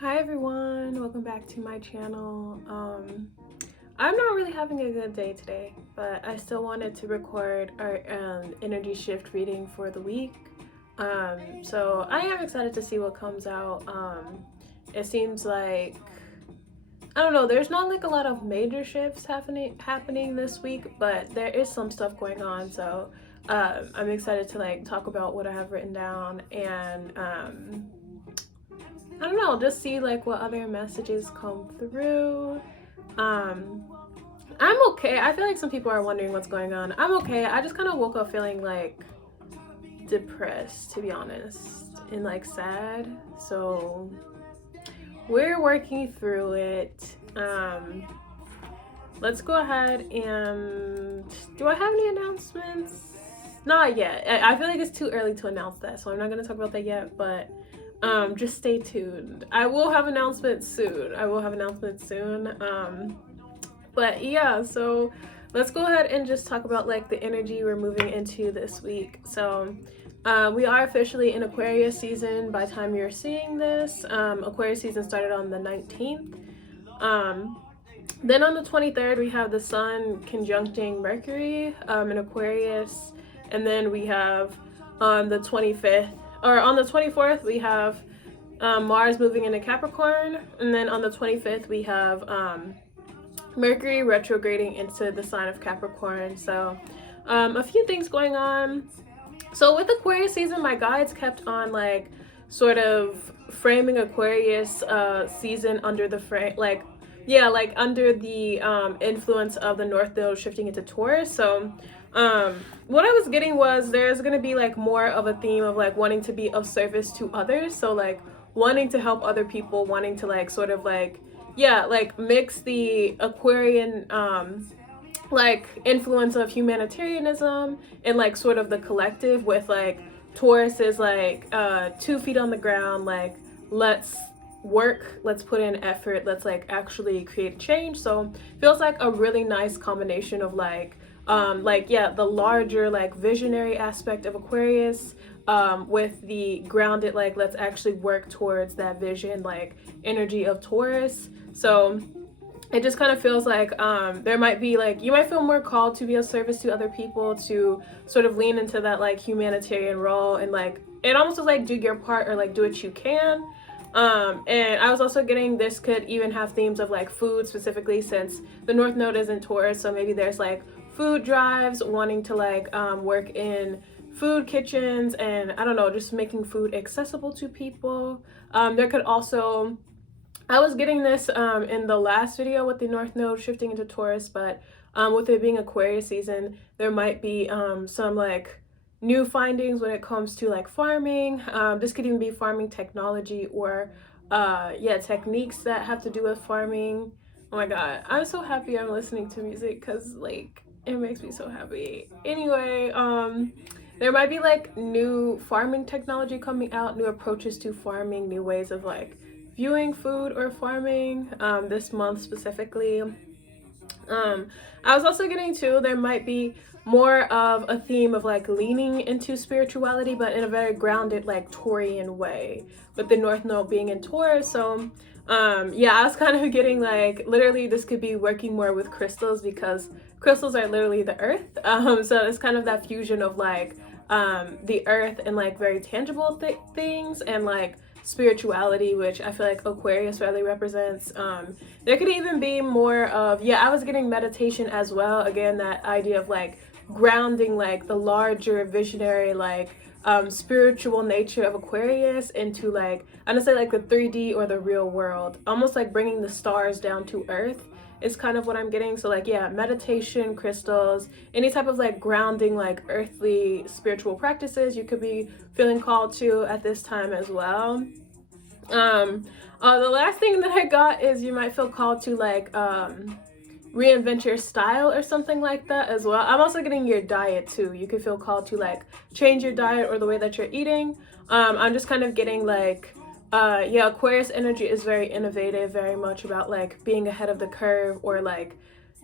Hi everyone, welcome back to my channel. I'm not really having a good day today, but I still wanted to record our energy shift reading for the week. So I am excited to see what comes out. It seems like, I don't know, there's not like a lot of major shifts happening this week, but there is some stuff going on. So I'm excited to like talk about what I have written down and I don't know, just see like what other messages come through. I'm okay. I feel like some people are wondering what's going on. I'm okay. I just kind of woke up feeling like depressed, to be honest, and like sad. So we're working through it. Let's go ahead and do I have any announcements? Not yet. I feel like it's too early to announce that, so I'm not gonna talk about that yet, but just stay tuned. I will have announcements soon. But yeah, so let's go ahead and just talk about like the energy we're moving into this week. So we are officially in Aquarius season by the time you're seeing this. Aquarius season started on the 19th. Then on the 23rd, we have the sun conjuncting Mercury in Aquarius. And then we have on the 25th, or on the 24th, we have Mars moving into Capricorn. And then on the 25th, we have Mercury retrograding into the sign of Capricorn. So a few things going on. So with Aquarius season, my guides kept on like sort of framing Aquarius season under the frame, like under the influence of the North Node shifting into Taurus. So what I was getting was there's gonna be like more of a theme of like wanting to be of service to others. So like wanting to help other people, wanting to like sort of like mix the Aquarian like influence of humanitarianism and like sort of the collective with like Taurus is like 2 feet on the ground, like let's work, let's put in effort, let's like actually create change. So feels like a really nice combination of like the larger like visionary aspect of Aquarius with the grounded like let's actually work towards that vision like energy of Taurus. So it just kind of feels like there might be like you might feel more called to be of service to other people, to sort of lean into that like humanitarian role, and like it almost is like do your part or like do what you can. And I was also getting this could even have themes of like food specifically, since the North Node is in Taurus. So maybe there's like food drives, wanting to like work in food kitchens, and I don't know, just making food accessible to people. There could also, I was getting this in the last video with the North Node shifting into Taurus, but with it being Aquarius season, there might be some like new findings when it comes to like farming. This could even be farming technology or techniques that have to do with farming. Oh my god, I'm so happy I'm listening to music because like it makes me so happy. Anyway, there might be like new farming technology coming out, new approaches to farming, new ways of like viewing food or farming this month specifically. I was also getting too, there might be more of a theme of like leaning into spirituality, but in a very grounded like Taurian way, with the North Node being in Taurus. So I was kind of getting like literally this could be working more with crystals, because crystals are literally the earth. So it's kind of that fusion of like the earth and like very tangible things and like spirituality, which I feel like Aquarius really represents. There could even be more of, I was getting meditation as well. Again, that idea of like grounding like the larger visionary like spiritual nature of Aquarius into like, I'm gonna say like the 3D or the real world, almost like bringing the stars down to earth is kind of what I'm getting. So like meditation, crystals, any type of like grounding like earthly spiritual practices you could be feeling called to at this time as well. The last thing that I got is you might feel called to like reinvent your style or something like that as well. I'm also getting your diet too. You could feel called to like change your diet or the way that you're eating. I'm just kind of getting like Aquarius energy is very innovative, very much about like being ahead of the curve or like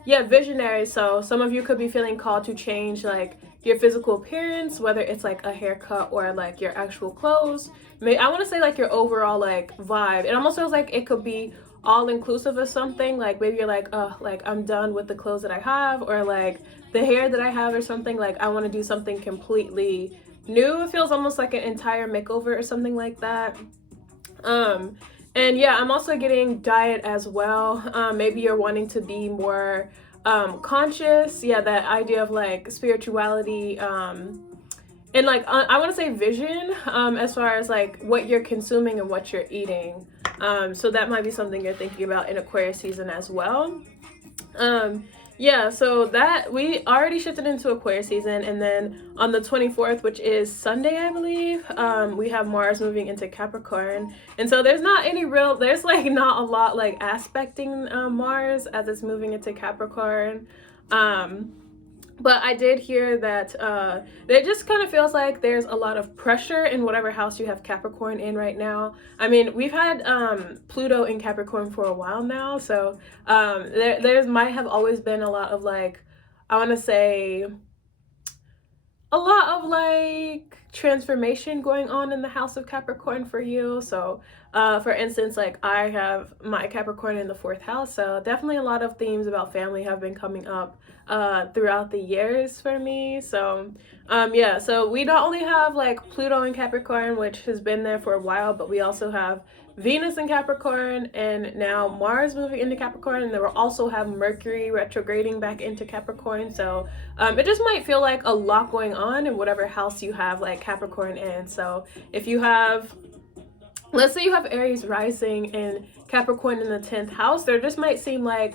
visionary. So some of you could be feeling called to change like your physical appearance, whether it's like a haircut or like your actual clothes. I want to say like your overall like vibe. It almost feels like it could be all inclusive of something. Like maybe you're like, oh, like I'm done with the clothes that I have, or like the hair that I have or something. Like I want to do something completely new. It feels almost like an entire makeover or something like that. And yeah, I'm also getting diet as well. Maybe you're wanting to be more conscious. Yeah, that idea of like spirituality, and like I want to say vision, as far as like what you're consuming and what you're eating. So that might be something you're thinking about in Aquarius season as well. Yeah, so that we already shifted into Aquarius season, and then on the 24th, which is Sunday, I believe, we have Mars moving into Capricorn. And so there's like not a lot like aspecting Mars as it's moving into Capricorn. But I did hear that it just kind of feels like there's a lot of pressure in whatever house you have Capricorn in right now. I mean, we've had Pluto in Capricorn for a while now, so there might have always been a lot of like, I want to say, a lot of like transformation going on in the house of Capricorn for you. So for instance, like I have my Capricorn in the 4th house, so definitely a lot of themes about family have been coming up throughout the years for me. So yeah, so we not only have like Pluto in Capricorn, which has been there for a while, but we also have Venus in Capricorn, and now Mars moving into Capricorn, and then we'll also have Mercury retrograding back into Capricorn. So it just might feel like a lot going on in whatever house you have like Capricorn in. So if you have, let's say you have Aries rising in Capricorn in the 10th house, there just might seem like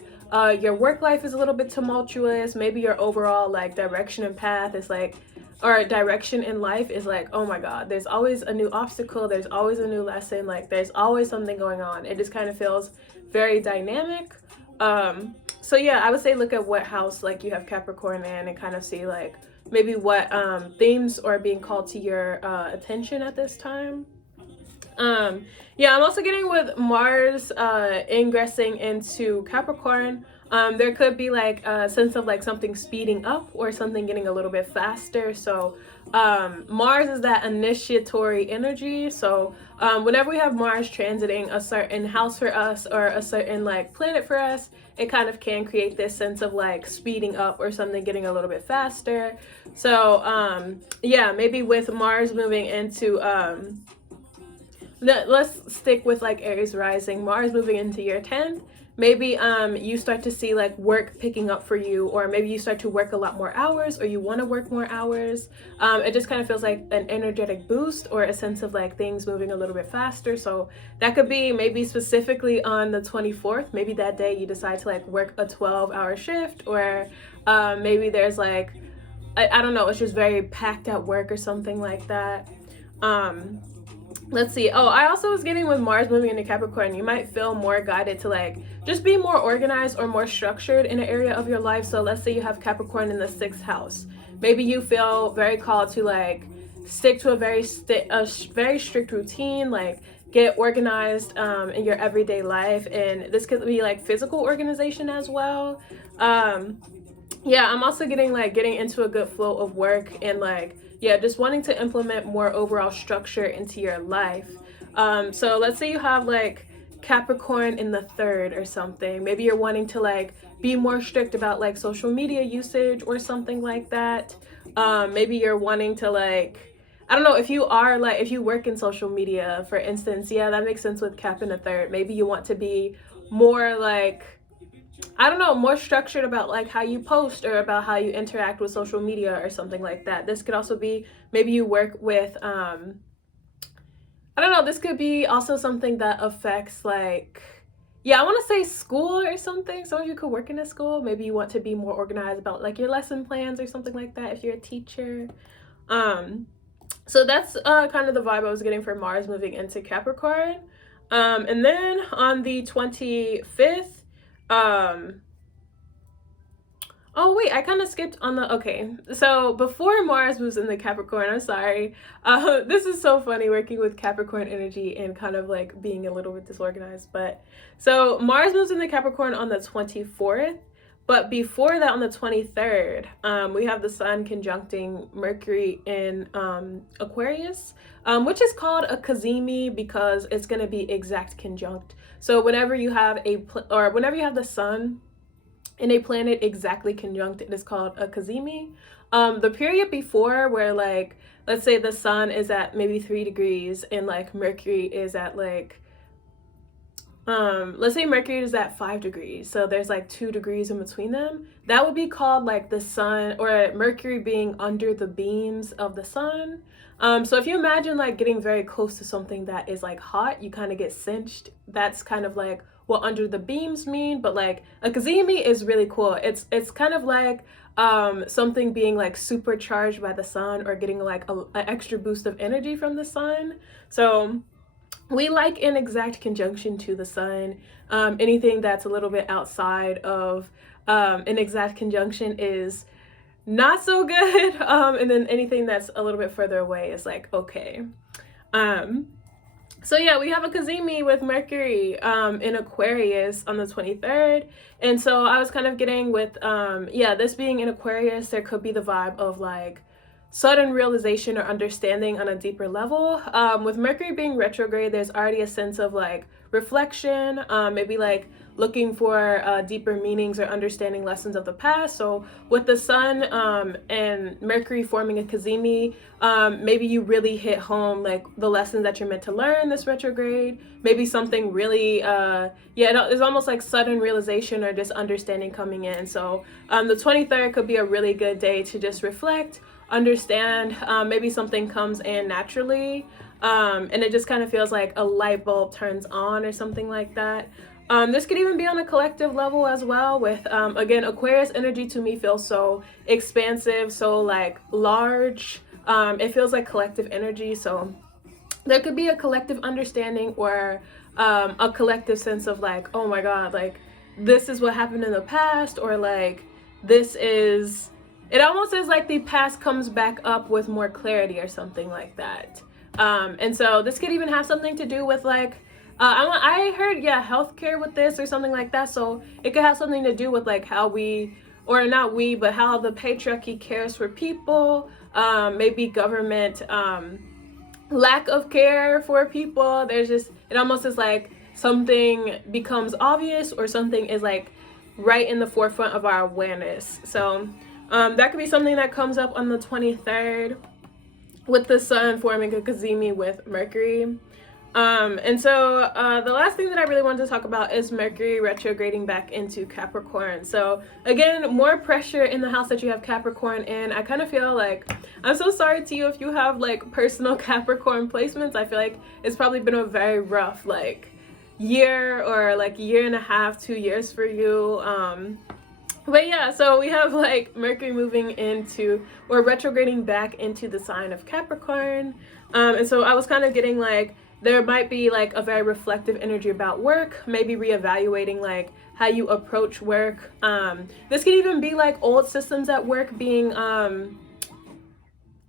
your work life is a little bit tumultuous. Maybe your overall like direction and path is like, or direction in life is like, oh my god, there's always a new obstacle, there's always a new lesson, like there's always something going on. It just kind of feels very dynamic. So yeah, I would say look at what house like you have Capricorn in and kind of see like maybe what themes are being called to your attention at this time. Yeah, I'm also getting with Mars ingressing into Capricorn. There could be like a sense of like something speeding up or something getting a little bit faster. So Mars is that initiatory energy. So whenever we have Mars transiting a certain house for us or a certain like planet for us, it kind of can create this sense of like speeding up or something getting a little bit faster. So yeah, maybe with Mars moving into let's stick with like Aries rising, Mars moving into your 10th. Maybe you start to see like work picking up for you, or maybe you start to work a lot more hours, or you want to work more hours. It just kind of feels like an energetic boost or a sense of like things moving a little bit faster. So that could be maybe specifically on the 24th. Maybe that day you decide to like work a 12-hour shift, or maybe there's like, I don't know, it's just very packed at work or something like that. Let's see. Oh, I also was getting with Mars moving into Capricorn, you might feel more guided to like just be more organized or more structured in an area of your life. So let's say you have Capricorn in the 6th house. Maybe you feel very called to like stick to a very strict routine, like get organized in your everyday life. And this could be like physical organization as well. Yeah, I'm also getting into a good flow of work and like, yeah, just wanting to implement more overall structure into your life. So let's say you have like Capricorn in the 3rd or something. Maybe you're wanting to like be more strict about like social media usage or something like that. Maybe you're wanting to like, I don't know, if you are like, if you work in social media, for instance, yeah, that makes sense with Cap in the 3rd. Maybe you want to be more like, I don't know, more structured about like how you post or about how you interact with social media or something like that. This could also be, maybe you work with, I don't know, this could be also something that affects like, yeah, I want to say school or something. Some of you could work in a school. Maybe you want to be more organized about like your lesson plans or something like that if you're a teacher. So that's kind of the vibe I was getting for Mars moving into Capricorn. And then on the 25th, oh wait, I kind of skipped on the, okay, so before Mars moves into Capricorn, I'm sorry, this is so funny working with Capricorn energy and kind of like being a little bit disorganized, but so Mars moves into Capricorn on the 24th, But before that, on the 23rd, we have the sun conjuncting Mercury in Aquarius, which is called a Cazimi because it's going to be exact conjunct. So whenever you have whenever you have the sun and a planet exactly conjunct, it is called a Cazimi. The period before, where like, let's say the sun is at maybe 3 degrees and like Mercury is at like, let's say Mercury is at 5 degrees, so there's like 2 degrees in between them. That would be called like the sun, or Mercury being under the beams of the sun. So if you imagine like getting very close to something that is like hot, you kind of get cinched. That's kind of like what under the beams mean. But like a Cazimi is really cool. It's kind of like something being like supercharged by the sun, or getting like an extra boost of energy from the sun. So we like an exact conjunction to the sun. Anything that's a little bit outside of an exact conjunction is not so good. And then anything that's a little bit further away is like, okay. So yeah, we have a Cazimi with Mercury in Aquarius on the 23rd. And so I was kind of getting with, this being in Aquarius, there could be the vibe of like sudden realization or understanding on a deeper level. With Mercury being retrograde, there's already a sense of like reflection, maybe like looking for deeper meanings or understanding lessons of the past. So with the sun and Mercury forming a Cazimi, maybe you really hit home like the lessons that you're meant to learn this retrograde. Maybe something really it's almost like sudden realization or just understanding coming in. So the 23rd could be a really good day to just reflect, understand. Maybe something comes in naturally, and it just kind of feels like a light bulb turns on or something like that. This could even be on a collective level as well, with again, Aquarius energy to me feels so expansive, so like large. It feels like collective energy, so there could be a collective understanding, or a collective sense of like, oh my god, like this is what happened in the past, or like this is, it almost is like the past comes back up with more clarity or something like that. And so this could even have something to do with like, I heard, healthcare with this or something like that. So it could have something to do with like how we, or not we, but how the patriarchy cares for people, maybe government, lack of care for people. There's just, it almost is like something becomes obvious, or something is like right in the forefront of our awareness. So that could be something that comes up on the 23rd with the sun forming a Cazimi with Mercury. And so the last thing that I really wanted to talk about is Mercury retrograding back into Capricorn. So again, more pressure in the house that you have Capricorn in. I kind of feel like, I'm so sorry to you if you have like personal Capricorn placements. I feel like it's probably been a very rough like year, or like year and a half, 2 years for you. But yeah, so we have like Mercury moving into, or retrograding back into the sign of Capricorn. And so I was kind of getting like, there might be like a very reflective energy about work, maybe reevaluating like how you approach work. This could even be like old systems at work being,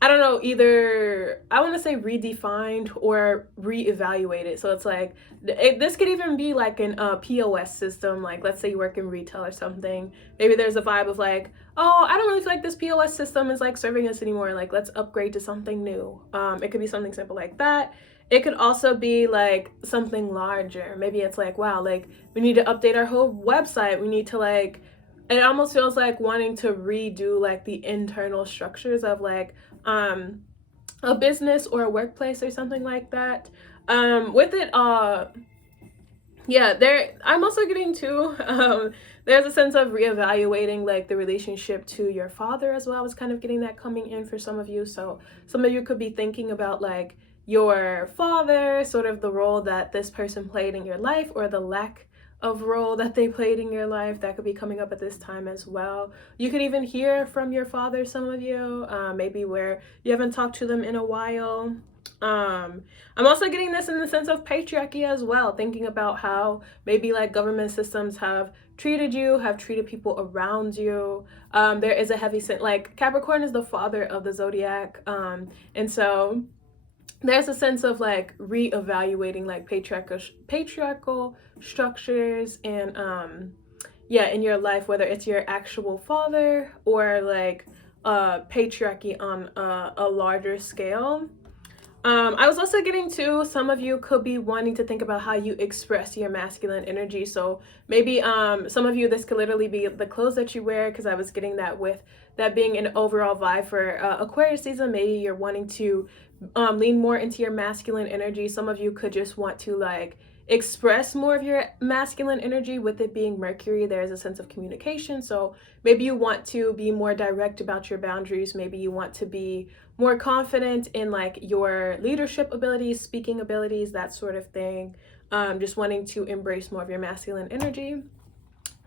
I don't know, either, I want to say redefined or reevaluated. So it's like, this could even be like an POS system. Like, let's say you work in retail or something. Maybe there's a vibe of like, oh, I don't really feel like this POS system is like serving us anymore. Like, let's upgrade to something new. It could be something simple like that. It could also be like something larger. Maybe it's like, wow, like we need to update our whole website. We need to like, it almost feels like wanting to redo like the internal structures of like a business or a workplace or something like that. With it, I'm also getting to, there's a sense of reevaluating like the relationship to your father as well. I was kind of getting that coming in for some of you. So some of you could be thinking about like your father, sort of the role that this person played in your life, or the lack of role that they played in your life. That could be coming up at this time as well. You could even hear from your father, some of you, maybe where you haven't talked to them in a while. I'm also getting this in the sense of patriarchy as well, thinking about how maybe like government systems have treated you, have treated people around you. There is a heavy sense, like Capricorn is the father of the zodiac, and so there's a sense of like reevaluating like patriarchal structures, and yeah, in your life, whether it's your actual father or like patriarchy on a larger scale. I was also getting to, some of you could be wanting to think about how you express your masculine energy. So maybe some of you, this could literally be the clothes that you wear, because I was getting that with that being an overall vibe for Aquarius season. Maybe you're wanting to lean more into your masculine energy. Some of you could just want to like express more of your masculine energy. With it being Mercury, there's a sense of communication. So maybe you want to be more direct about your boundaries. Maybe you want to be more confident in like your leadership abilities, speaking abilities, that sort of thing. Just wanting to embrace more of your masculine energy.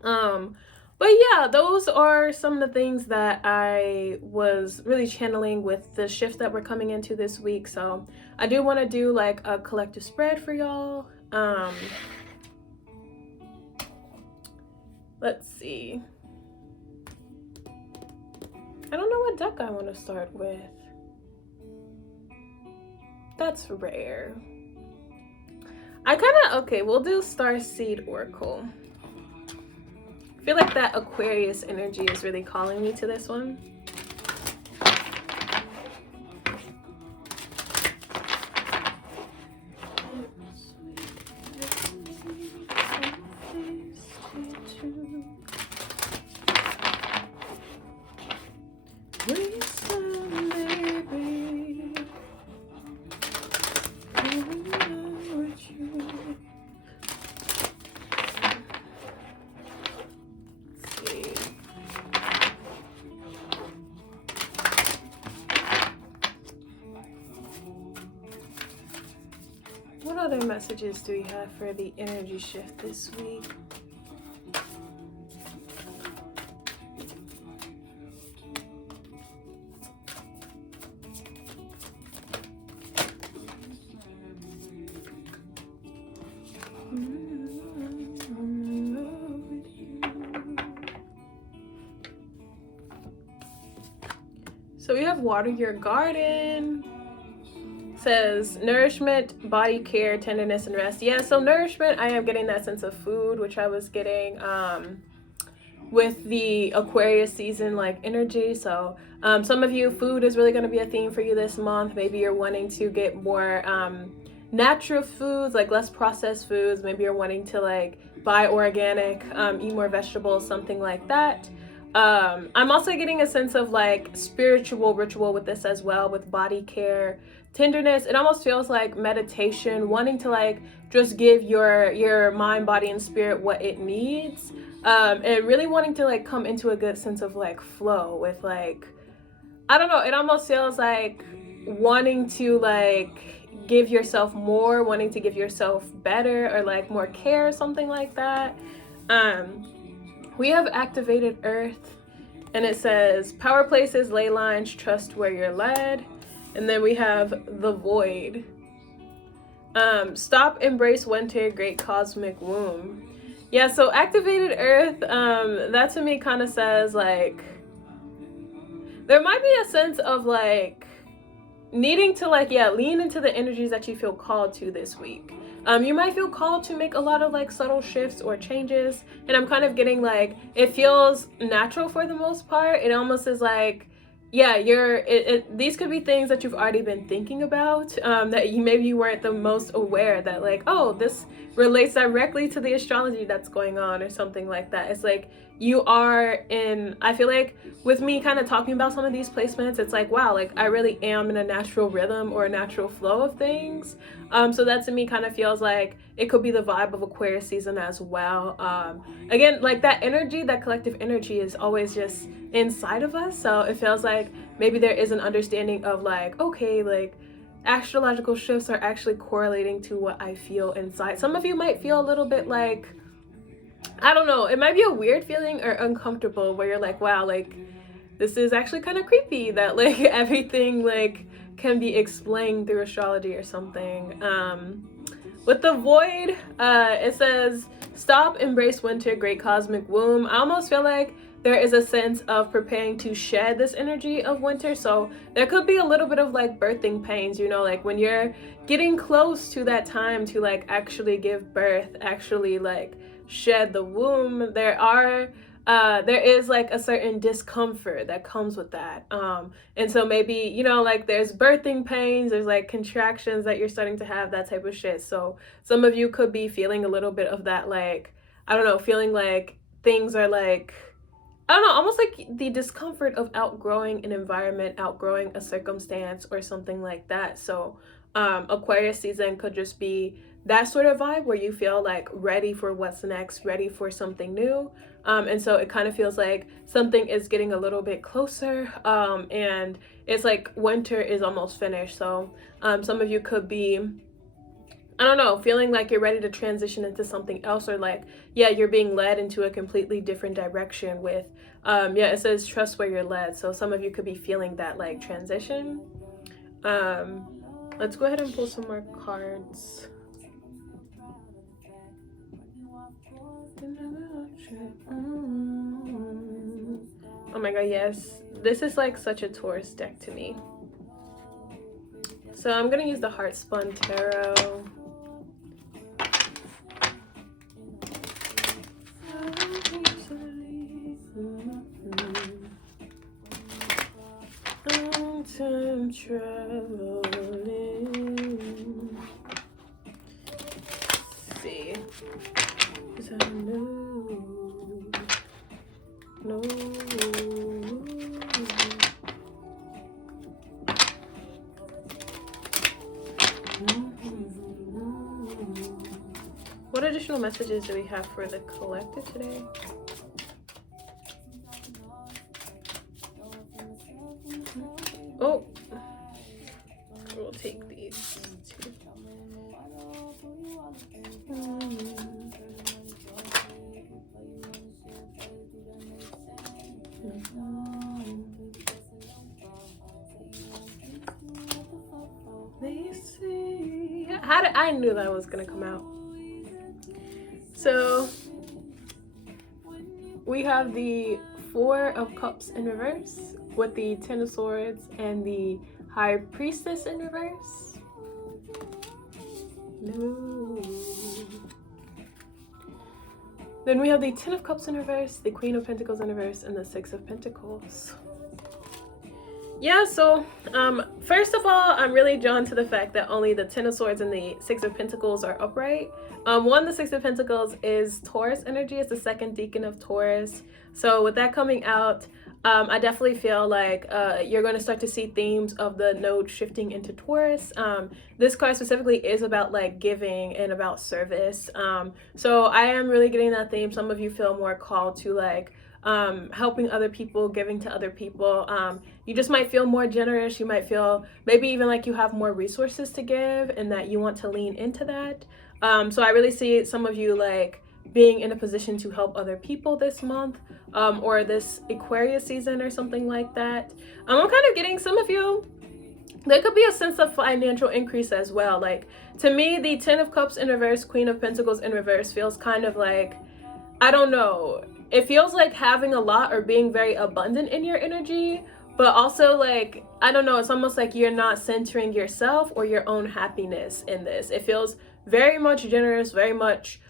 But yeah, those are some of the things that I was really channeling with the shifts that we're coming into this week. So I do want to do like a collective spread for y'all. Let's see. I don't know what deck I want to start with. That's rare. Okay, we'll do Starseed Oracle. I feel like that Aquarius energy is really calling me to this one. What other messages do we have for the energy shift this week? So we have water your garden. Says nourishment, body care, tenderness, and rest. Yeah, so nourishment, I am getting that sense of food, which I was getting with the Aquarius season like energy. So some of you, food is really going to be a theme for you this month. Maybe you're wanting to get more natural foods, like less processed foods. Maybe you're wanting to like buy organic, eat more vegetables, something like that. I'm also getting a sense of like spiritual ritual with this as well, with body care, tenderness. It almost feels like meditation, wanting to like just give your mind, body, and spirit what it needs, and really wanting to like come into a good sense of like flow with like, I don't know, it almost feels like wanting to like give yourself more, wanting to give yourself better, or like more care, something like that. We have activated Earth, and it says power places, ley lines, trust where you're led. And then we have the Void. Stop, embrace winter, great cosmic womb. Yeah, so activated Earth, that to me kind of says like, there might be a sense of like needing to like, yeah, lean into the energies that you feel called to this week. You might feel called to make a lot of like subtle shifts or changes. And I'm kind of getting like, it feels natural for the most part. It almost is like, yeah, these could be things that you've already been thinking about, that maybe you weren't the most aware that like, oh, this relates directly to the astrology that's going on or something like that. It's like you are in, I feel like with me kind of talking about some of these placements, it's like, wow, like I really am in a natural rhythm or a natural flow of things. So that to me kind of feels like it could be the vibe of Aquarius season as well. Again, like that energy, that collective energy is always just inside of us. So it feels like maybe there is an understanding of like, okay, like astrological shifts are actually correlating to what I feel inside. Some of you might feel a little bit like, I don't know, it might be a weird feeling or uncomfortable where you're like, wow, like this is actually kind of creepy that like everything like can be explained through astrology or something. With the Void, it says stop, embrace winter, great cosmic womb. I almost feel like there is a sense of preparing to shed this energy of winter. So there could be a little bit of like birthing pains, you know, like when you're getting close to that time to like actually give birth, actually like shed the womb, there is like a certain discomfort that comes with that. And so maybe, you know, like there's birthing pains, there's like contractions that you're starting to have, that type of shit. So some of you could be feeling a little bit of that, like, I don't know, feeling like things are like, I don't know, almost like the discomfort of outgrowing an environment, outgrowing a circumstance or something like that. So Aquarius season could just be that sort of vibe where you feel like ready for what's next, ready for something new. And so it kind of feels like something is getting a little bit closer, and it's like winter is almost finished. So some of you could be, I don't know, feeling like you're ready to transition into something else, or like, yeah, you're being led into a completely different direction with, yeah, it says trust where you're led. So some of you could be feeling that like transition. Let's go ahead and pull some more cards. Oh my god, yes. This is like such a Taurus deck to me. So I'm gonna use the Heart Spun Tarot. Long-term traveling. Let's see. Cause I know. No. What additional messages do we have for the collective today? Oh, we'll take these two. They see. I knew that was gonna come out. So we have the Four of Cups in reverse with the Ten of Swords and the High Priestess in reverse. No. Then we have the Ten of Cups in reverse, the Queen of Pentacles in reverse, and the Six of Pentacles. Yeah, so first of all, I'm really drawn to the fact that only the Ten of Swords and the Six of Pentacles are upright. The Six of Pentacles is Taurus energy. It's the second decan of Taurus. So with that coming out, I definitely feel like you're going to start to see themes of the node shifting into Taurus. This card specifically is about like giving and about service. So I am really getting that theme. Some of you feel more called to like helping other people, giving to other people. You just might feel more generous. You might feel maybe even like you have more resources to give and that you want to lean into that. So I really see some of you like being in a position to help other people this month, or this Aquarius season or something like that. I'm kind of getting some of you, there could be a sense of financial increase as well. Like to me, the Ten of Cups in reverse, Queen of Pentacles in reverse feels kind of like, I don't know, it feels like having a lot or being very abundant in your energy, but also like, I don't know, it's almost like you're not centering yourself or your own happiness in this. It feels very much generous, very much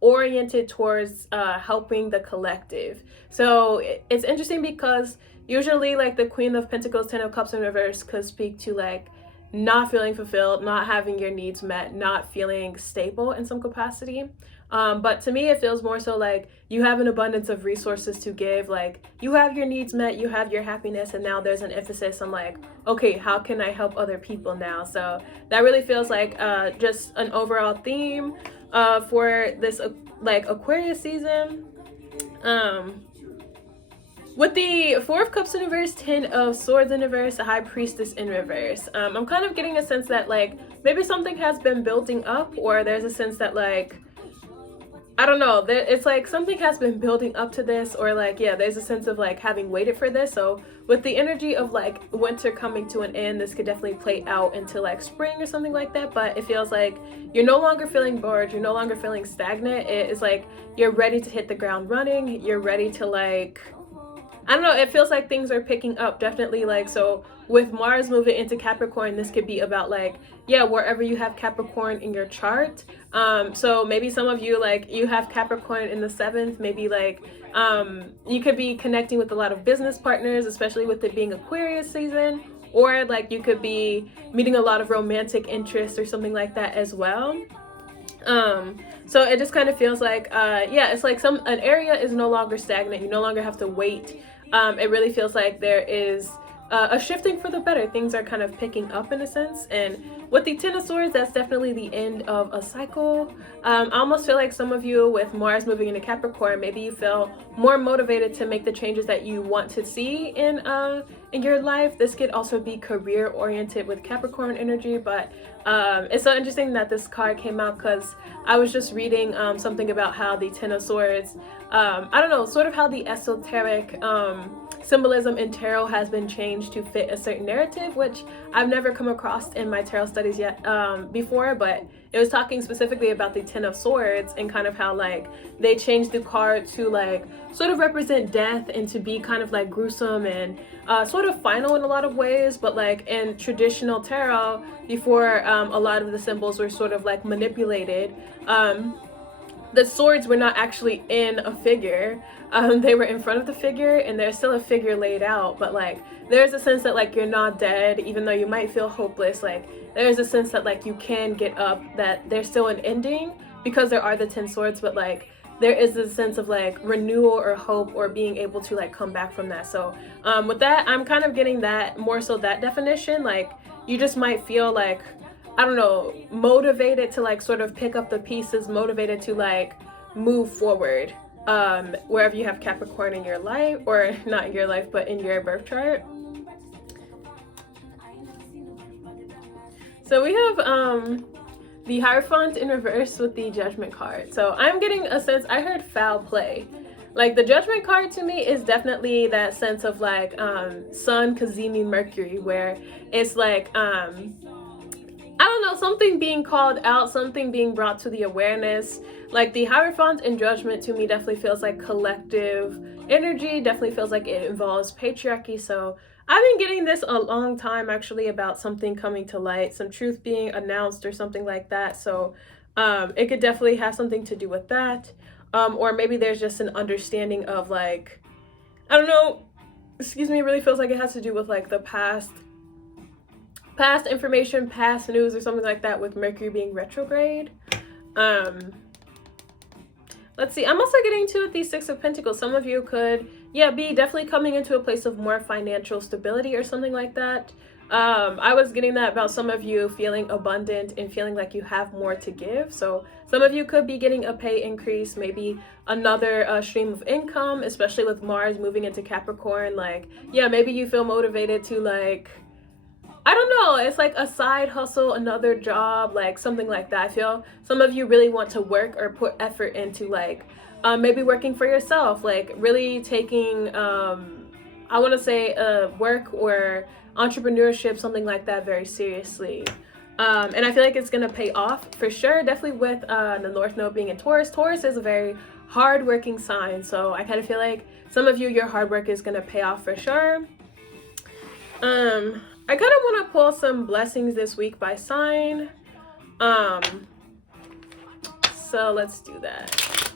oriented towards helping the collective. So it's interesting because usually like the Queen of Pentacles, Ten of Cups in reverse could speak to like not feeling fulfilled, not having your needs met, not feeling stable in some capacity. But to me, it feels more so like you have an abundance of resources to give, like you have your needs met, you have your happiness, and now there's an emphasis on like, okay, how can I help other people now? So that really feels like just an overall theme for this like Aquarius season. With the Four of Cups in reverse, Ten of Swords in reverse, the High Priestess in reverse, I'm kind of getting a sense that like maybe something has been building up, or there's a sense that like, I don't know, it's like something has been building up to this, or like, yeah, there's a sense of like having waited for this. So with the energy of like winter coming to an end, this could definitely play out into like spring or something like that. But it feels like you're no longer feeling bored, you're no longer feeling stagnant. It's like you're ready to hit the ground running, you're ready to like, I don't know, it feels like things are picking up, definitely. Like, so with Mars moving into Capricorn, this could be about like, yeah, wherever you have Capricorn in your chart. So maybe some of you, like, you have Capricorn in the 7th, maybe like you could be connecting with a lot of business partners, especially with it being Aquarius season, or like you could be meeting a lot of romantic interest or something like that as well. So it just kind of feels like yeah, it's like an area is no longer stagnant. You no longer have to wait. It really feels like there is a shifting for the better. Things are kind of picking up in a sense, and with the Ten of Swords, that's definitely the end of a cycle. I almost feel like some of you with Mars moving into Capricorn, maybe you feel more motivated to make the changes that you want to see in your life. This could also be career oriented with Capricorn energy, but it's so interesting that this card came out because I was just reading something about how the Ten of Swords, I don't know, sort of how the esoteric symbolism in tarot has been changed to fit a certain narrative, which I've never come across in my tarot studies yet before, but it was talking specifically about the Ten of Swords and kind of how like they changed the card to like sort of represent death and to be kind of like gruesome and sort of final in a lot of ways. But like in traditional tarot before, a lot of the symbols were sort of like manipulated. The swords were not actually in a figure. They were in front of the figure, and there's still a figure laid out, but like there's a sense that like you're not dead, even though you might feel hopeless. Like there's a sense that like you can get up, that there's still an ending because there are the 10 swords, but like there is this sense of like renewal or hope or being able to like come back from that. So with that, I'm kind of getting that, more so that definition. Like you just might feel like, I don't know, motivated to like sort of pick up the pieces, motivated to like move forward wherever you have Capricorn in your life, or not in your life, but in your birth chart. So we have the Hierophant in reverse with the Judgment card. So I'm getting a sense, I heard foul play. Like the Judgment card to me is definitely that sense of like Sun, Cazimi, Mercury, where it's like I don't know, something being called out, something being brought to the awareness. Like the Hierophant in Judgment to me definitely feels like collective energy, definitely feels like it involves patriarchy. So I've been getting this a long time actually, about something coming to light, some truth being announced or something like that. So it could definitely have something to do with that. Or maybe there's just an understanding of like, I don't know, excuse me, it really feels like it has to do with like the past information, past news or something like that, with Mercury being retrograde. Let's see, I'm also getting to the Six of Pentacles. Some of you could, yeah, be definitely coming into a place of more financial stability or something like that. I was getting that about some of you feeling abundant and feeling like you have more to give. So some of you could be getting a pay increase, maybe another stream of income, especially with Mars moving into Capricorn. Like, yeah, maybe you feel motivated to like, I don't know, it's like a side hustle, another job, like something like that. I feel some of you really want to work or put effort into like maybe working for yourself, like really taking, I want to say work or entrepreneurship, something like that, very seriously. And I feel like it's going to pay off for sure, definitely with the North Node being in Taurus. Taurus is a very hard-working sign, so I kind of feel like some of you, your hard work is going to pay off for sure. I kind of want to pull some blessings this week by sign. So let's do that.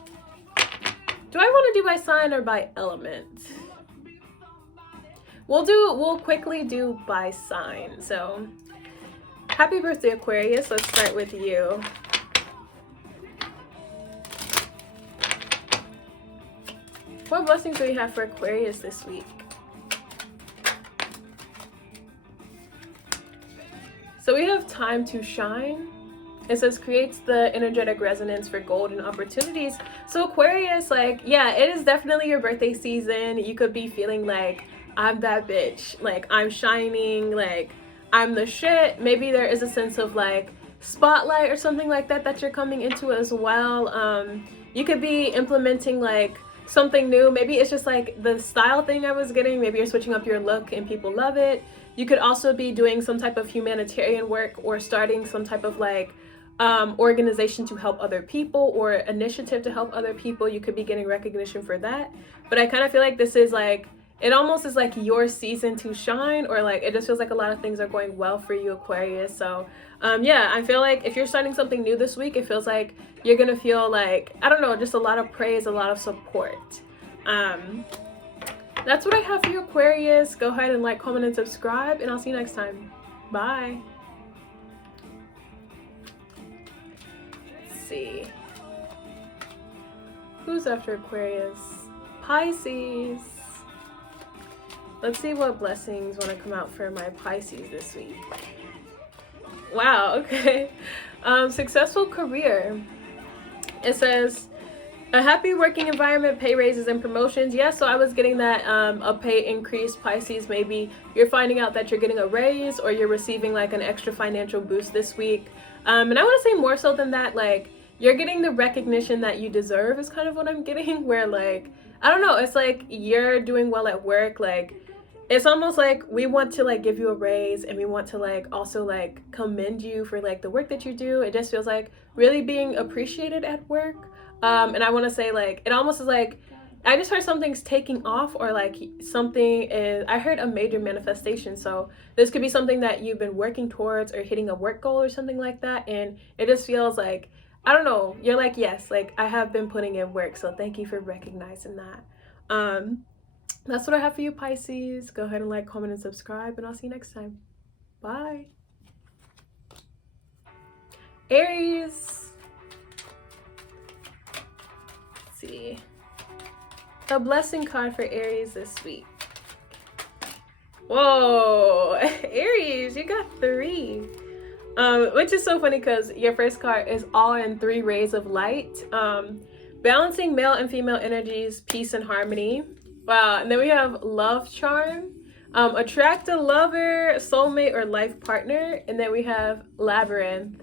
Do I want to do by sign or by element? We'll quickly do by sign. So happy birthday, Aquarius. Let's start with you. What blessings do we have for Aquarius this week? So we have time to shine. It says creates the energetic resonance for golden opportunities. So Aquarius, like, yeah, it is definitely your birthday season. You could be feeling like, I'm that bitch. Like, I'm shining. Like, I'm the shit. Maybe there is a sense of like spotlight or something like that that you're coming into as well. You could be implementing like something new. Maybe it's just like the style thing I was getting. Maybe you're switching up your look and people love it. You could also be doing some type of humanitarian work or starting some type of like organization to help other people or initiative to help other people. You could be getting recognition for that. But I kind of feel like this is like it almost is like your season to shine, or like it just feels like a lot of things are going well for you, Aquarius. So yeah, I feel like if you're starting something new this week, it feels like you're gonna feel like, I don't know, just a lot of praise, a lot of support. That's what I have for you, Aquarius. Go ahead and like, comment, and subscribe, and I'll see you next time. Bye. Let's see. Who's after Aquarius? Pisces. Let's see what blessings want to come out for my Pisces this week. Wow, okay. Successful career. It says, a happy working environment, pay raises and promotions. Yeah, so I was getting that a pay increase, Pisces. Maybe you're finding out that you're getting a raise, or you're receiving like an extra financial boost this week. And I want to say more so than that, like you're getting the recognition that you deserve is kind of what I'm getting, where like, I don't know, it's like you're doing well at work. Like it's almost like we want to like give you a raise, and we want to like also like commend you for like the work that you do. It just feels like really being appreciated at work. And I want to say like, it almost is like, I just heard something's taking off, or like something is, I heard a major manifestation. So this could be something that you've been working towards, or hitting a work goal or something like that. And it just feels like, I don't know, you're like, yes, like I have been putting in work. So thank you for recognizing that. That's what I have for you, Pisces. Go ahead and like, comment, and subscribe, and I'll see you next time. Bye. Aries. Let's see. A blessing card for Aries this week. Whoa, Aries, you got 3. Which is so funny because your first card is all in 3 rays of light. Balancing male and female energies, peace and harmony. Wow, and then we have love charm, attract a lover, soulmate, or life partner. And then we have labyrinth,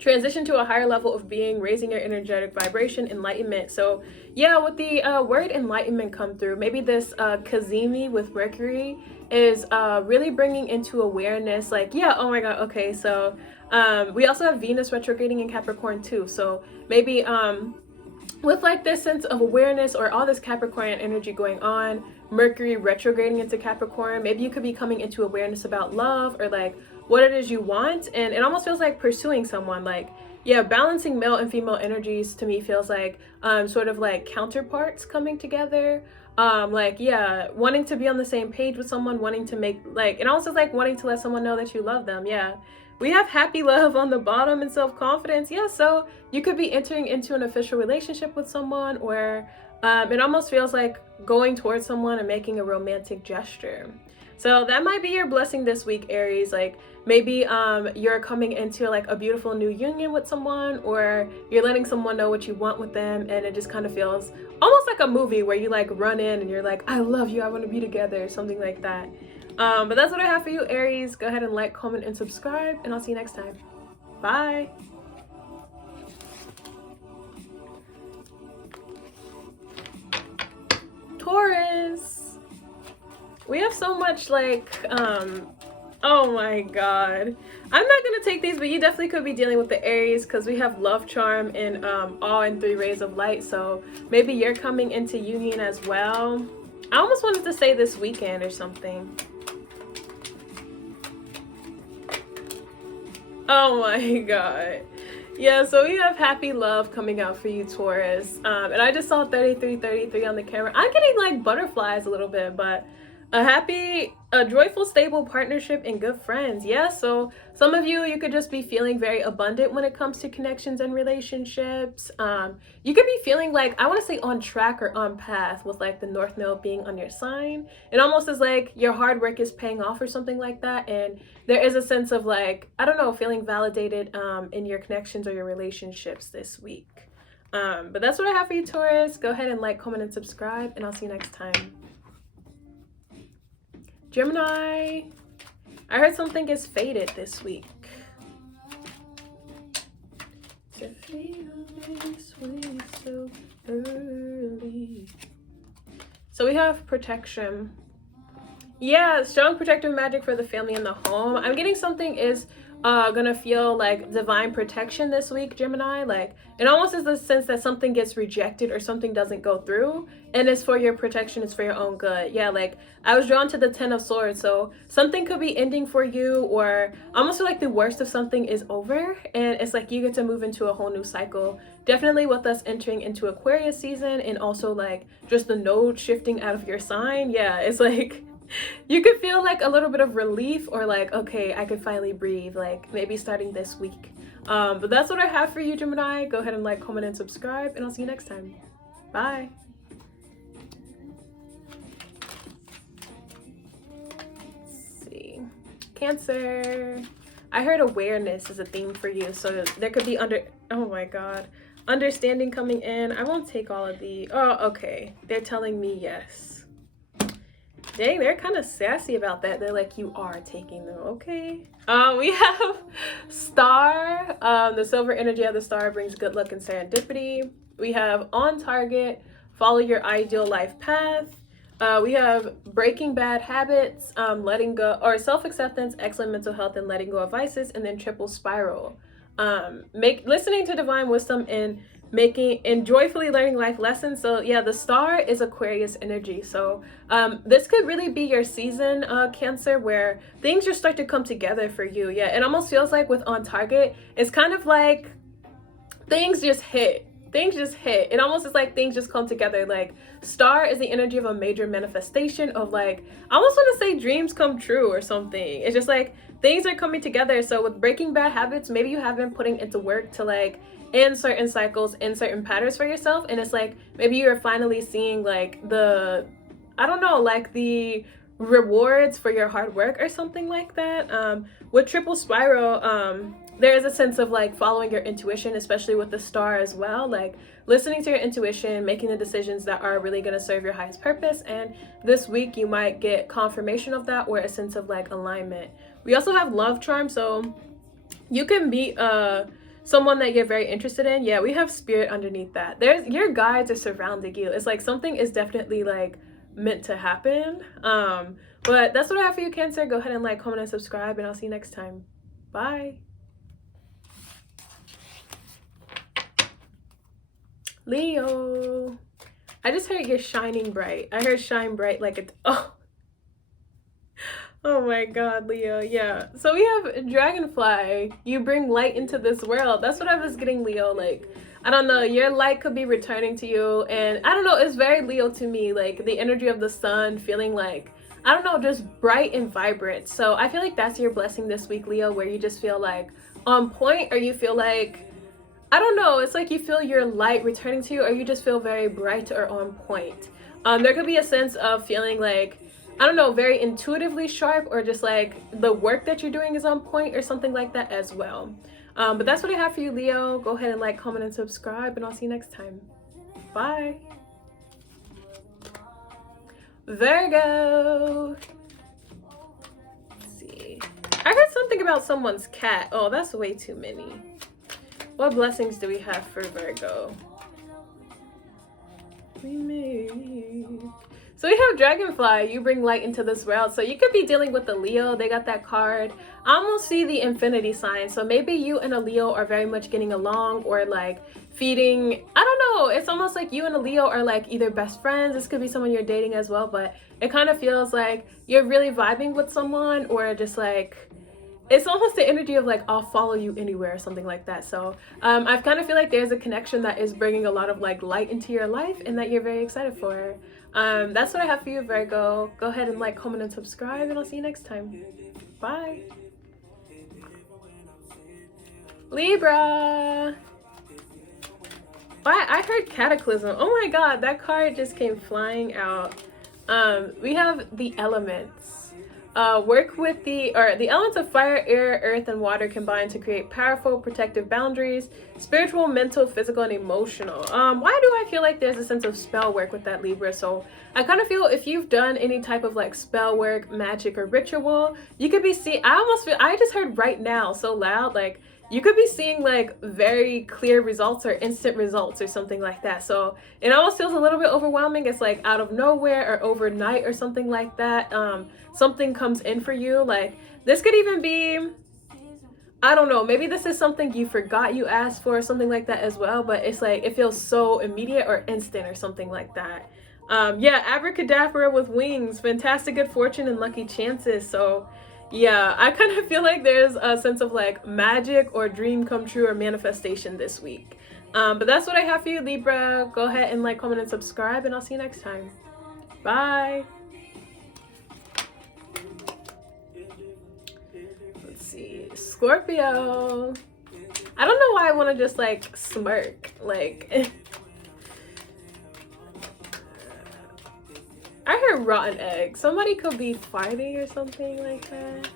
transition to a higher level of being, raising your energetic vibration, enlightenment. So yeah, with the word enlightenment come through, maybe this Cazimi with Mercury is really bringing into awareness, like, yeah, oh my god, okay, so we also have Venus retrograding in Capricorn too. So maybe with like this sense of awareness, or all this Capricorn energy going on, Mercury retrograding into Capricorn, maybe you could be coming into awareness about love, or like what it is you want. And it almost feels like pursuing someone. Like, yeah, balancing male and female energies to me feels like sort of like counterparts coming together. Like, yeah, wanting to be on the same page with someone, wanting to make like, and also like wanting to let someone know that you love them. Yeah, we have happy love on the bottom and self-confidence. Yeah, so you could be entering into an official relationship with someone, or it almost feels like going towards someone and making a romantic gesture. So that might be your blessing this week, Aries. Like maybe you're coming into like a beautiful new union with someone, or you're letting someone know what you want with them, and it just kind of feels almost like a movie where you like run in and you're like, I love you, I want to be together, something like that. But that's what I have for you, Aries. Go ahead and like, comment, and subscribe, and I'll see you next time. Bye. Taurus. We have so much like, oh my god. I'm not gonna take these, but you definitely could be dealing with the Aries, because we have love charm and all in 3 rays of light. So maybe you're coming into union as well. I almost wanted to say this weekend or something. Oh my god. Yeah, so we have happy love coming out for you, Taurus. And I just saw 3333 on the camera. I'm getting like butterflies a little bit, but a happy, a joyful, stable partnership and good friends. Yeah, so some of you could just be feeling very abundant when it comes to connections and relationships. You could be feeling like, I want to say on track or on path with like the North Node being on your sign. It almost is like your hard work is paying off or something like that. And there is a sense of like, I don't know, feeling validated in your connections or your relationships this week. But that's what I have for you, Taurus. Go ahead and like, comment, and subscribe, and I'll see you next time. Gemini, I heard something is fated this week. To feel this way so early. So we have protection. Yeah, strong protective magic for the family and the home. I'm getting something is gonna feel like divine protection this week, Gemini. Like, it almost is the sense that something gets rejected or something doesn't go through, and it's for your protection, it's for your own good. Yeah, like, I was drawn to the Ten of Swords, so something could be ending for you, or almost feel like the worst of something is over, and it's like you get to move into a whole new cycle. Definitely with us entering into Aquarius season, and also like just the node shifting out of your sign. Yeah, it's like you could feel like a little bit of relief, or like, okay, I could finally breathe, like maybe starting this week. But that's what I have for you, Gemini. Go ahead and like, comment, and subscribe, and I'll see you next time. Bye. Let's see. Cancer. I heard awareness is a theme for you, so there could be oh my god, understanding coming in. I won't take all of the, oh, okay, they're telling me yes. Dang, they're kind of sassy about that. They're like, you are taking them. Okay. We have Star. The silver energy of the star brings good luck and serendipity. We have on target, follow your ideal life path. We have breaking bad habits, letting go, or self-acceptance, excellent mental health, and letting go of vices, and then triple spiral. Listening to divine wisdom and joyfully learning life lessons. So yeah, the star is Aquarius energy. So this could really be your season, Cancer, where things just start to come together for you. Yeah, it almost feels like with on target, it's kind of like things just hit. It almost is like things just come together. Like, star is the energy of a major manifestation of, like, I almost want to say dreams come true or something. It's just like things are coming together. So with breaking bad habits, maybe you have been putting into work to like in certain cycles, in certain patterns for yourself, and it's like maybe you're finally seeing like the, I don't know, like the rewards for your hard work or something like that. With triple spiral, there is a sense of like following your intuition, especially with the star as well, like listening to your intuition, making the decisions that are really going to serve your highest purpose. And this week you might get confirmation of that, or a sense of like alignment. We also have love charm, so you can meet someone that you're very interested in. Yeah, we have spirit underneath that. There's your guides are surrounding you. It's like something is definitely like meant to happen. But that's what I have for you, Cancer. Go ahead and like, comment, and subscribe, and I'll see you next time. Bye. Leo. I just heard you're shining bright. I heard shine bright like it. Oh my god, Leo. Yeah, so we have Dragonfly. You bring light into this world. That's what I was getting, Leo. Like, I don't know, your light could be returning to you, and I don't know, it's very Leo to me, like the energy of the sun, feeling like, I don't know, just bright and vibrant. So I feel like that's your blessing this week, Leo, where you just feel like on point, or you feel like, I don't know, it's like you feel your light returning to you, or you just feel very bright or on point. There could be a sense of feeling like, I don't know, very intuitively sharp, or just like the work that you're doing is on point or something like that as well. But that's what I have for you, Leo. Go ahead and like, comment, and subscribe, and I'll see you next time. Bye. Virgo. Let's see. I heard something about someone's cat. Oh, that's way too many. What blessings do we have for Virgo? So we have Dragonfly. You bring light into this world. So you could be dealing with the Leo. They got that card. I almost see the infinity sign. So maybe you and a Leo are very much getting along, or like feeding. I don't know. It's almost like you and a Leo are like either best friends. This could be someone you're dating as well. But it kind of feels like you're really vibing with someone, or just like, it's almost the energy of like, I'll follow you anywhere or something like that. So I kind of feel like there's a connection that is bringing a lot of like light into your life, and that you're very excited for. That's what I have for you, Virgo. Go ahead and like, comment, and subscribe, and I'll see you next time. Bye. Libra. I heard Cataclysm. Oh my god, that card just came flying out. We have the elements. Work with the elements of fire, air, earth, and water combine to create powerful protective boundaries, spiritual, mental, physical, and emotional. Why do I feel like there's a sense of spell work with that, Libra? So I kind of feel if you've done any type of like spell work, magic, or ritual, you could be seeing, I just heard right now so loud, like you could be seeing like very clear results or instant results or something like that. So it almost feels a little bit overwhelming. It's like out of nowhere or overnight or something like that. Something comes in for you. Like this could even be, I don't know, maybe this is something you forgot you asked for or something like that as well, but it's like it feels so immediate or instant or something like that. Yeah, abracadabra with wings, fantastic good fortune and lucky chances. So yeah, I kind of feel like there's a sense of like magic or dream come true or manifestation this week. But that's what I have for you, Libra. Go ahead and like, comment, and subscribe, and I'll see you next time. Bye. Let's see, Scorpio. I don't know why I want to just like smirk, like I heard rotten egg. Somebody could be fighting or something like that.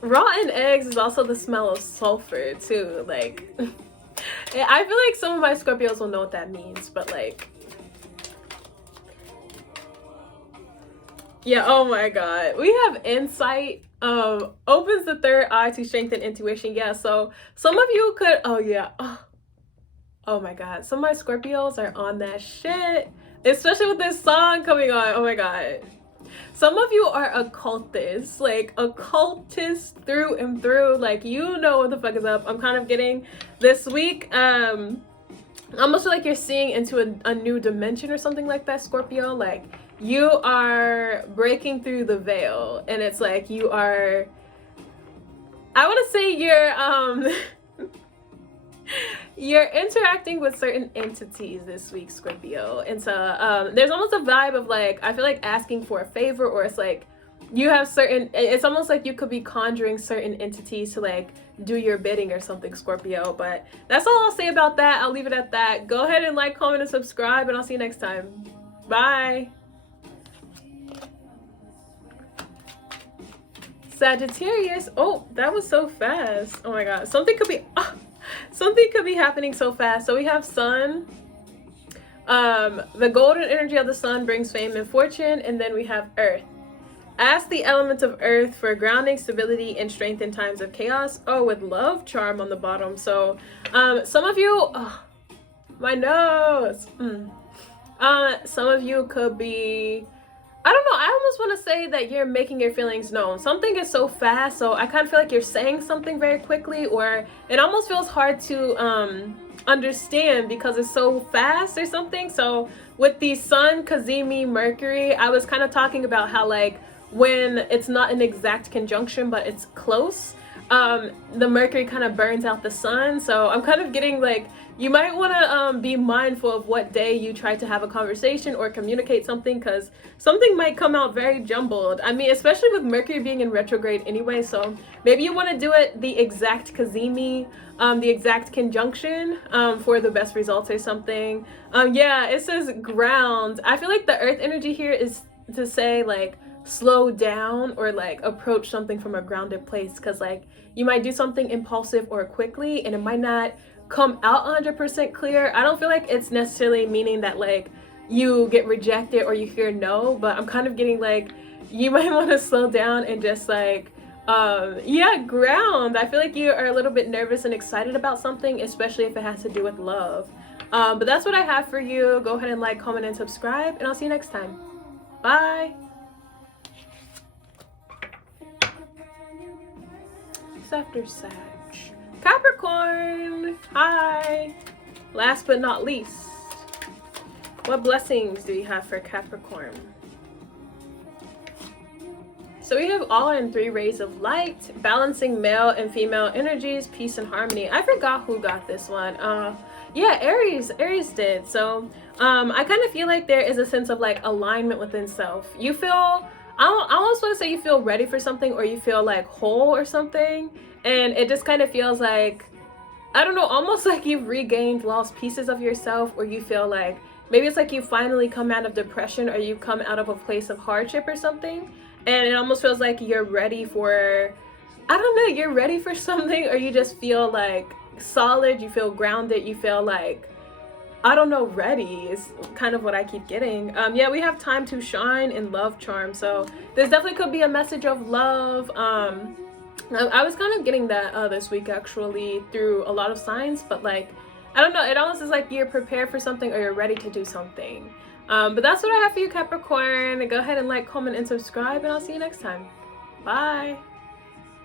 Rotten eggs is also the smell of sulfur too. Like, I feel like some of my Scorpios will know what that means, but like, yeah, oh my god. We have insight. Opens the third eye to strengthen intuition. Yeah, so some of you could, oh yeah. Oh my god. Some of my Scorpios are on that shit. Especially with this song coming on. Oh my god. Some of you are occultists, like occultists through and through. Like, you know what the fuck is up. I'm kind of getting this week, almost like you're seeing into a new dimension or something like that, Scorpio. Like, you are breaking through the veil, and it's like you are, I want to say you're you're interacting with certain entities this week, Scorpio. And so there's almost a vibe of like, I feel like asking for a favor, or it's like you have certain, it's almost like you could be conjuring certain entities to like do your bidding or something, Scorpio. But that's all I'll say about that. I'll leave it at that. Go ahead and like, comment, and subscribe, and I'll see you next time. Bye. Sagittarius. Oh, that was so fast. Oh my god. Something could be happening so fast. So we have sun. The golden energy of the sun brings fame and fortune, and then we have earth. Ask the element of earth for grounding, stability, and strength in times of chaos. Oh, with love charm on the bottom. So some of you, my nose. Some of you could be, I don't know, I almost want to say that you're making your feelings known. Something is so fast, so I kind of feel like you're saying something very quickly, or it almost feels hard to understand because it's so fast or something. So with the sun, Cazimi, Mercury, I was kind of talking about how like when it's not an exact conjunction but it's close, the Mercury kind of burns out the sun. So I'm kind of getting like, you might want to be mindful of what day you try to have a conversation or communicate something, because something might come out very jumbled. I mean, especially with Mercury being in retrograde anyway, so maybe you want to do it the exact Cazimi, the exact conjunction for the best results or something. Yeah, it says ground. I feel like the earth energy here is to say like slow down or like approach something from a grounded place, because like you might do something impulsive or quickly and it might not come out 100% clear. I don't feel like it's necessarily meaning that like you get rejected or you hear no, but I'm kind of getting like you might want to slow down and just like yeah, ground. I feel like you are a little bit nervous and excited about something, especially if it has to do with love. But that's what I have for you. Go ahead and like, comment, and subscribe, and I'll see you next time. Bye. It's after Sag. Capricorn. Hi. Last but not least, what blessings do you have for Capricorn? So we have all in 3 rays of light, balancing male and female energies, peace and harmony. I forgot who got this one. Yeah, Aries did. So I kind of feel like there is a sense of like alignment within self. You feel, I almost want to say you feel ready for something, or you feel like whole or something, and it just kind of feels like, I don't know, almost like you've regained lost pieces of yourself, or you feel like maybe it's like you finally come out of depression, or you come out of a place of hardship or something, and it almost feels like you're ready for, I don't know, you're ready for something, or you just feel like solid, you feel grounded, you feel like, I don't know, ready is kind of what I keep getting. Yeah, we have time to shine and love charm, so this definitely could be a message of love. I was kind of getting that this week actually through a lot of signs, but like, I don't know, it almost is like you're prepared for something, or you're ready to do something. But that's what I have for you, Capricorn. Go ahead and like, comment, and subscribe, and I'll see you next time. Bye.